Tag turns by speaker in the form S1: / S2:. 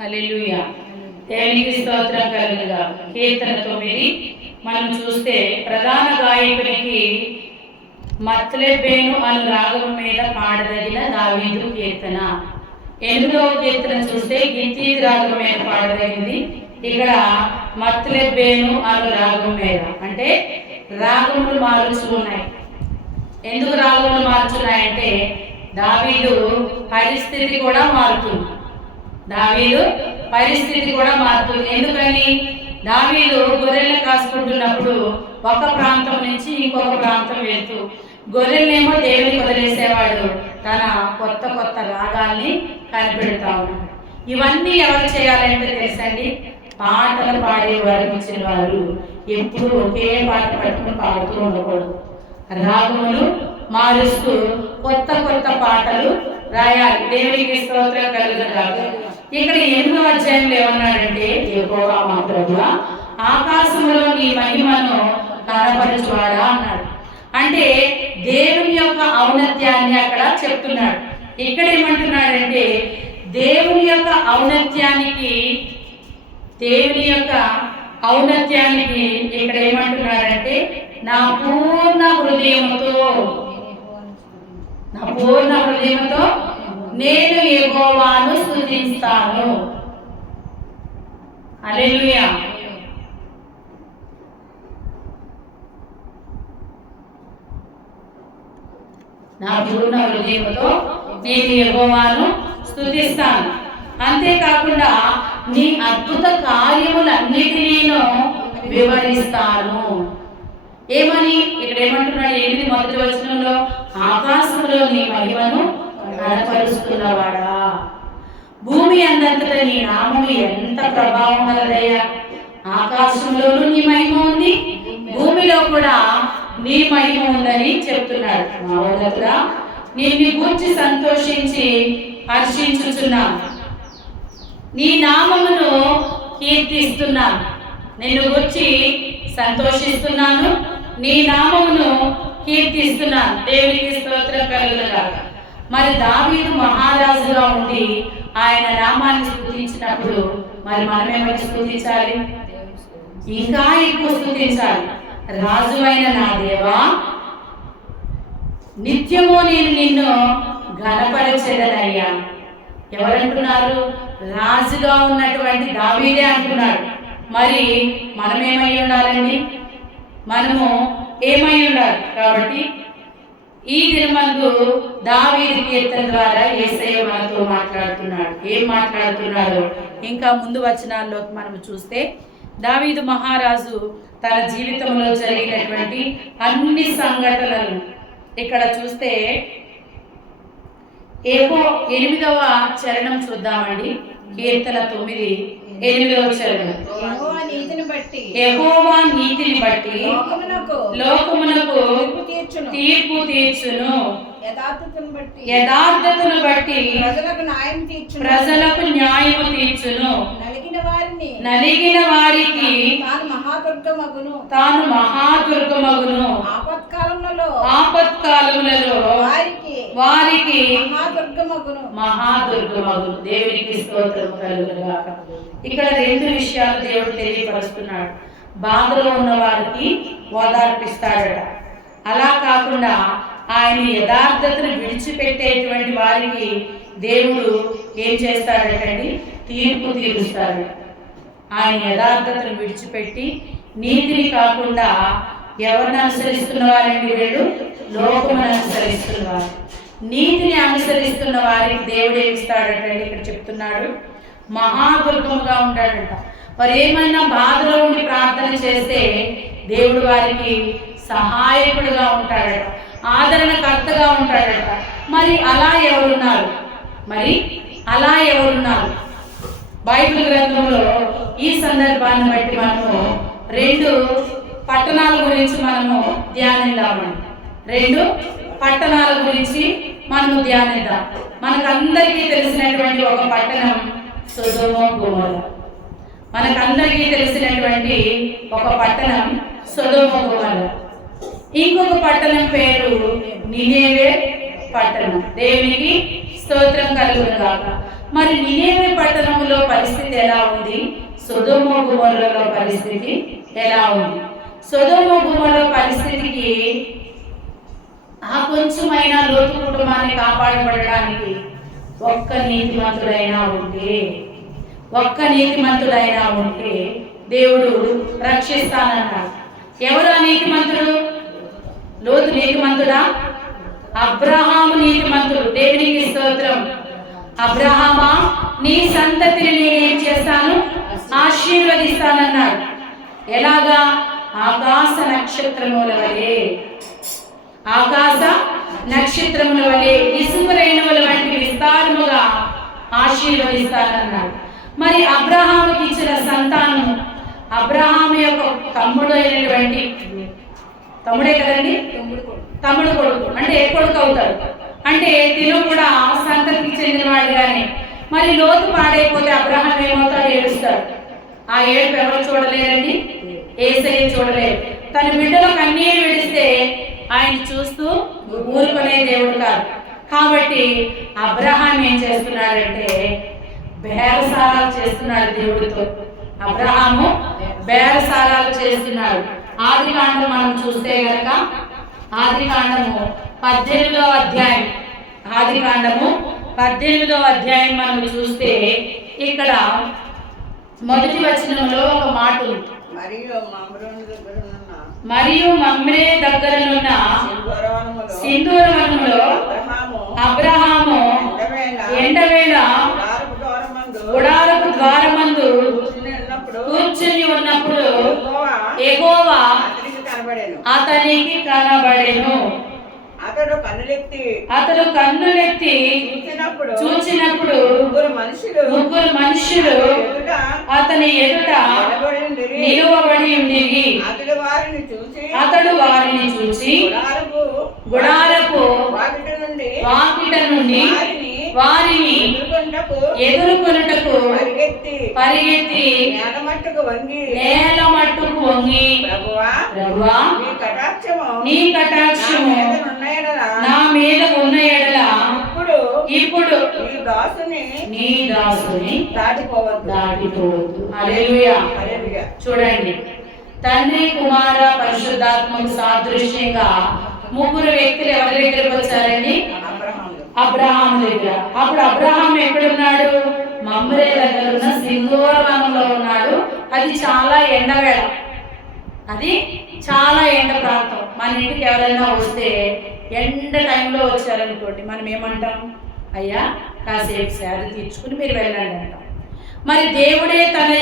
S1: హల్లెలూయా. దేవునికి స్తోత్రం కలుగుగా కీర్తన తొమ్మిది. మనం చూస్తే ప్రధాన గాయకునికి మత్లెబేను అను రాగం మీద పాడదగిన దావీదు కీర్తన. ఎనిమిదవ కీర్తన చూస్తే గిత్తి రాగం మీద పాడదగింది? ఇక్కడ మత్లెబేను అను రాగం మీద. అంటే రాగములు మారుచున్నాయి ఎందుకు రాగములు మారుచున్నాయంటే దావీదు పరిస్థితి కూడా మారుతుంది. దావీదు పరిస్థితి కూడా మారుతుంది. ఎందుకని? దావీదు గొర్రెలను కాసుకుంటున్నప్పుడు ఒక ప్రాంతం నుంచి ఇంకొక ప్రాంతం వెళ్తూ గొర్రెలనేమో దేవుని వదిలేసేవాడు. తన కొత్త కొత్త రాగాల్ని కనిపెడతా ఉన్నాడు. ఇవన్నీ ఎవరు చేయాలంటే తెలుసండి? పాటలు పాడేవారు వచ్చిన వారు ఎప్పుడు ఒకే పాట పట్టుకుని పాడుతూ ఉండకూడదు. రాగములు మారుస్తూ కొత్త కొత్త పాటలు రాయాలి. దేవునికి స్తోత్రం కలుగుతారు ఇక్కడ ఎనిమిదో అధ్యాయంలో ఏమన్నాడంటే యెహోవా మా ఆకాశంలోని ఆకాశంలో నీ మహిమను కనపరచువాడా అన్నాడు. అంటే దేవుని యొక్క ఔన్నత్యాన్ని అక్కడ చెప్తున్నాడు. ఇక్కడ ఏమంటున్నాడంటే దేవుని యొక్క ఔన్నత్యానికి దేవుని యొక్క ఔన్నత్యానికి ఇక్కడ ఏమంటున్నాడంటే నా పూర్ణ హృదయంతో నా పూర్ణ హృదయంతో నేను యెహోవాను స్తుతిస్తాను. హల్లెలూయా. నా పూర్ణ హృదయముతో నేను యెహోవాను స్తుతిస్తాను. అంతేకాకుండా నీ అద్భుత కార్యములన్నిటినీను వివరిస్తాను. ఏమని? ఇక్కడ ఏమంటున్నాడు? ఏంటి మొదటి వచనంలో? ఆకాశంలో నీ మహిమను కనపరుస్తున్నవాడా భూమి అందంతటా నీ నామము ఎంత ప్రభావం గలదయ్యా ఆకాశంలోనూ నీ మహిమ ఉంది భూమిలో కూడా నీ మహిమ ఉందని చెప్తున్నాడు మా వద్ద నిన్ను గూర్చి సంతోషించి హర్షించుచున్నాను నీ నామమును కీర్తిస్తున్నాను నిన్ను గురించి సంతోషిస్తున్నాను నీ నామమును కీర్తిస్తున్నాను దేవునికి స్తోత్రం కలుగుగా మరి దావీదు మహారాజుగా ఉండి ఆయన నామాన్ని స్థుతించినప్పుడు మరి మనమేమని స్థుతించాలి? ఇంకా ఎక్కువ స్థుతించాలి. రాజు అయిన నా దేవా నిత్యము నేను నిన్ను ఘనపరచెదనయ్యా. ఎవరంటున్నారు? రాజుగా ఉన్నటువంటి దావీదే అంటున్నారు మరి మనం ఏమై ఉండాలండి? మనము ఏమై ఉండాలి? కాబట్టి ఈ దినమందు దావీది కీర్తన ద్వారా ఏసయ్య మనతో మాట్లాడుతున్నాడు. ఏం మాట్లాడుతున్నాడో? ఇంకా ముందు వచనాల్లోకి మనం చూస్తే దావీదు మహారాజు తన జీవితంలో జరిగినటువంటి అన్ని సంఘటనలు ఇక్కడ చూస్తే ఏవో ఎనిమిదవ చరణం చూద్దామండి. కీర్తన తొమ్మిది ఎనిమిదవ చరణం.
S2: బట్టి
S1: యెహోవా నీతిని బట్టి
S2: లోకమునకు
S1: లోకమునకు
S2: తీర్పు తీర్చును. యథార్థతను బట్టి
S1: యథార్థతను బట్టి
S2: ప్రజలకు న్యాయం తీర్చును.
S1: ప్రజలకు న్యాయము తీర్చును.
S2: నలిగిన వారిని
S1: నలిగిన వారికి
S2: తాను మహాదుర్గమగును.
S1: తాను మహాదుర్గమగును.
S2: ఆపత్కాలములలో
S1: ఆపత్కాలములలో
S2: వారికి
S1: వారికి
S2: మహాదుర్గమగును.
S1: దేవునికి స్తోత్రం కలుగునుగాక. ఇక్కడ రెండు విషయాలు దేవుడు తెలియపరుస్తున్నాడు. బాధలో ఉన్న వారికి ఓదార్పిస్తాడట. అలా కాకుండా ఆయన యథార్థతను విడిచిపెట్టేటువంటి వారికి దేవుడు ఏం చేస్తాడటండి తీర్పు తీరుస్తాడు. ఆయన యథార్థతను విడిచిపెట్టి నీతిని కాకుండా ఎవరిని అనుసరిస్తున్న వారండి వీళ్ళు? లోకమును అనుసరిస్తున్నవారు నీతిని అనుసరిస్తున్న వారికి దేవుడు ఏమిస్తాడటండి ఇక్కడ చెప్తున్నాడు. మహాదుర్గముగా ఉంటాడంట మరి ఏమైనా బాధలో ఉండి ప్రార్థన చేస్తే దేవుడు వారికి సహాయకుడుగా ఉంటాడట. ఆదరణకర్తగా ఉంటాడట. మరి అలా ఎవరున్నారు? మరి అలా ఎవరున్నారు? బైబిల్ గ్రంథంలో ఈ సందర్భాన్ని బట్టి మనము రెండు పట్టణాల గురించి మనము ధ్యానిద్దామండి. రెండు పట్టణాల గురించి మనము ధ్యానిద్దాం. మనకందరికీ తెలిసినటువంటి ఒక పట్టణం సుధుమ గుమర. మనకందరికీ తెలిసినటువంటి ఒక పట్టణం సుధుమ గుమర. ఇంకొక పట్టణం పేరు నినేవే పట్టణం. దేవునికి స్తోత్రం కలుగునుగాక. మరి నినేవే పట్టణంలో పరిస్థితి ఎలా ఉంది? సుధుమ గుమరలో పరిస్థితి ఎలా ఉంది? సుధుమ గుమర పరిస్థితికి ఆ కొంచెమైన లోతు కుటుంబాన్ని కాపాడబడడానికి ఒక్క నీతిమంతుడైనా ఉంటే ఒక్క నీతిమంతుడైనా ఉంటే దేవుడు రక్షిస్తానన్నాడు ఎవరు ఆ నీతిమంతుడు? లోతు నీతిమంతుడా? అబ్రహాము నీతిమంతుడు. దేవునికి స్తోత్రం. అబ్రహామా నీ సంతతిని నేనేం చేస్తాను? ఆశీర్వదిస్తానన్నాడు. ఎలాగా? ఆకాశ నక్షత్రముల వలె ఆకాశ నక్షత్రముల వలె రేణువుల వంటి విస్తారముగా ఆశీర్వదిస్తానన్నాడు మరి అబ్రహాముకి ఇచ్చిన సంతానం అబ్రహాము యొక్క తమ్ముడు అయినటువంటి తమ్ముడే కదండి తమ్ముడు కొడుకు. అంటే ఏ కొడుకు అవుతాడు? అంటే తిను కూడా సంతతికి చెందినవాడు కానీ మరి లోతు పాడైపోతే అబ్రహం ఏమవుతాడు? ఏడుస్తాడు. ఆ ఏడుపు ఎవరు చూడలేరండి? ఏసయ్య చూడలేరు. తన బిడ్డలో కన్నీరు విడిస్తే ఆయన చూస్తూ ఊరుకునే దేవుడు కాదు. కాబట్టి అబ్రహాం ఏం చేస్తున్నాడంటే బేరసారాలు చేస్తున్నాడు దేవుడితో. అబ్రహాము బేరసారాలు చేస్తున్నాడు. ఆది కాండం మనం చూస్తే గనక ఆది కాండము పద్దెనిమిదో అధ్యాయం ఆది కాండము పద్దెనిమిదో అధ్యాయం మనం చూస్తే ఇక్కడ మొదటి వచనంలో ఒక మాట ఉంది.
S2: మరియు
S1: మరియు మమ్రే దగ్గరనున్న
S2: సింధూరవనములో
S1: సింధూరవనంలో
S2: అబ్రహాము ఎండవేళ గుడారపు ద్వారమందు కూర్చుని ఉన్నప్పుడు
S1: ఎగోవా
S2: అతనికి కనబడెను. అతడు కన్నులెత్తి
S1: అతడు కన్నులెత్తి
S2: చూసినప్పుడు
S1: చూచినప్పుడు
S2: ముగ్గురు మనుషులు
S1: ముగ్గురు మనుషులు అతని ఎదుట
S2: నిలబడి అతడు వారిని చూసి
S1: అతడు వారిని చూసి
S2: గుడారపు వాకిట నుండి
S1: వాకిట నుండి
S2: వారిని
S1: ఎదుర్కొనుటకు
S2: పరిగెత్తి
S1: పరిగెత్తి
S2: నేల మట్టుకు వంగి
S1: నేల మట్టుకు వంగి
S2: ప్రభువా నీ కటాక్షము
S1: నీ కటాక్షము
S2: నా మీద
S1: ఉన్న ఎడల
S2: ఇప్పుడు
S1: ఇప్పుడు
S2: నీ దాసుని
S1: నీ దాసుని
S2: దాటిపోవద్దు.
S1: దాటిపోవద్దు. చూడండి. తండ్రి కుమార పరిశుద్ధాత్మకు సాదృశ్యంగా ముగ్గురు వ్యక్తులు ఎవరి దగ్గరకు వచ్చారండి? అబ్రహాం దగ్గర. అప్పుడు అబ్రహాం ఎక్కడున్నాడు? మమ్మరే దగ్గర ఉన్న సింధూరవనంలో ఉన్నాడు. అది చాలా ఎండవేళ. అది చాలా ఎండ ప్రాంతం. మన ఇంటికి ఎవరైనా వస్తే ఎండ టైంలో వచ్చారనుకోండి మనం ఏమంటాం? అయ్యా కాసేపు శారీ తీర్చుకుని మీరు వెళ్ళండి అంటాం. మరి దేవుడే తన